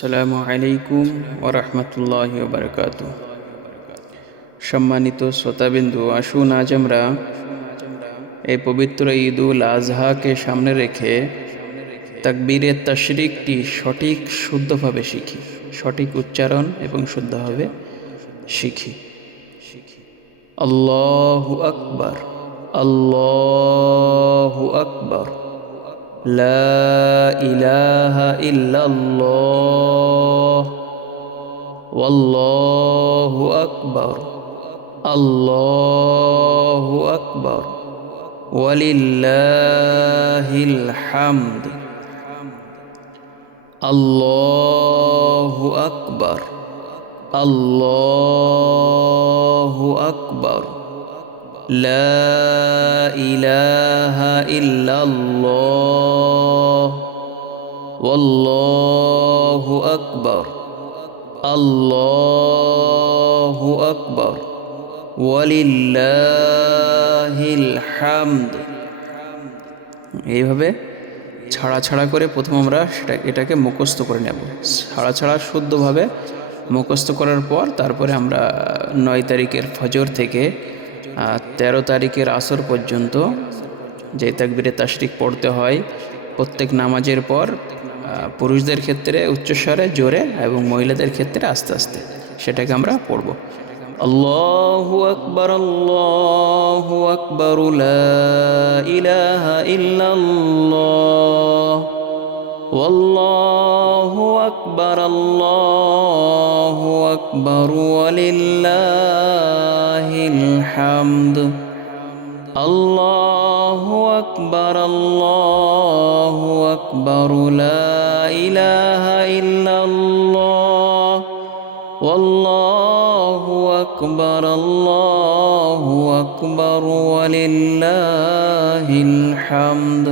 আসসালামু আলাইকুম ওয়া রাহমাতুল্লাহি ওয়া বারাকাতুহু। সম্মানিত শ্রোতাবিন্দু, আসুন আজ আমরা এই পবিত্র ঈদুল আজহাকে সামনে রেখে তাকবীরে তাশরিকটি সঠিক শুদ্ধভাবে শিখি, সঠিক উচ্চারণ এবং শুদ্ধভাবে শিখি। আল্লাহু আকবার, আল্লাহু আকবার, লা ইলাহা ইল্লাল্লাহ, ওয়াল্লাহু আকবার, আল্লাহু আকবার, ওয়ালিল্লাহিল হামদ। আল্লাহু আকবার, আল্লাহু আকবার, লা ইলাহা ইল্লাল্লাহ, ওয়াল্লাহু আকবার, আল্লাহু আকবার, ওয়ালিল্লাহিল হামদ। এইভাবে ছাড়া ছাড়া করে প্রথম আমরা এটাকে মুখস্থ করে নেব। ছাড়া ছাড়া শুদ্ধভাবে মুখস্থ করার পর তারপরে আমরা 9 তারিখের ফজর থেকে 13 তারিখের আসর পর্যন্ত যে তাকবীরে তাশরিক পড়তে হয় প্রত্যেক নামাজের পর, পুরুষদের ক্ষেত্রে উচ্চস্বরে জোরে এবং মহিলাদের ক্ষেত্রে আস্তে আস্তে, সেটাকে আমরা পড়ব। আল্লাহু আকবার, আল্লাহু আকবার, লা ইলাহা ইল্লাল্লাহ, ওয়াল্লাহু আকবার, আল্লাহু আকবার, ওয়ালিল্লাহিল হামদ। আল্লাহু আকবার, আল্লাহু আকবার, লা ইলাহা ইল্লাল্লাহ, ওয়াল্লাহু আকবার, আল্লাহু আকবার, ওয়ালিল্লাহিল হামদ।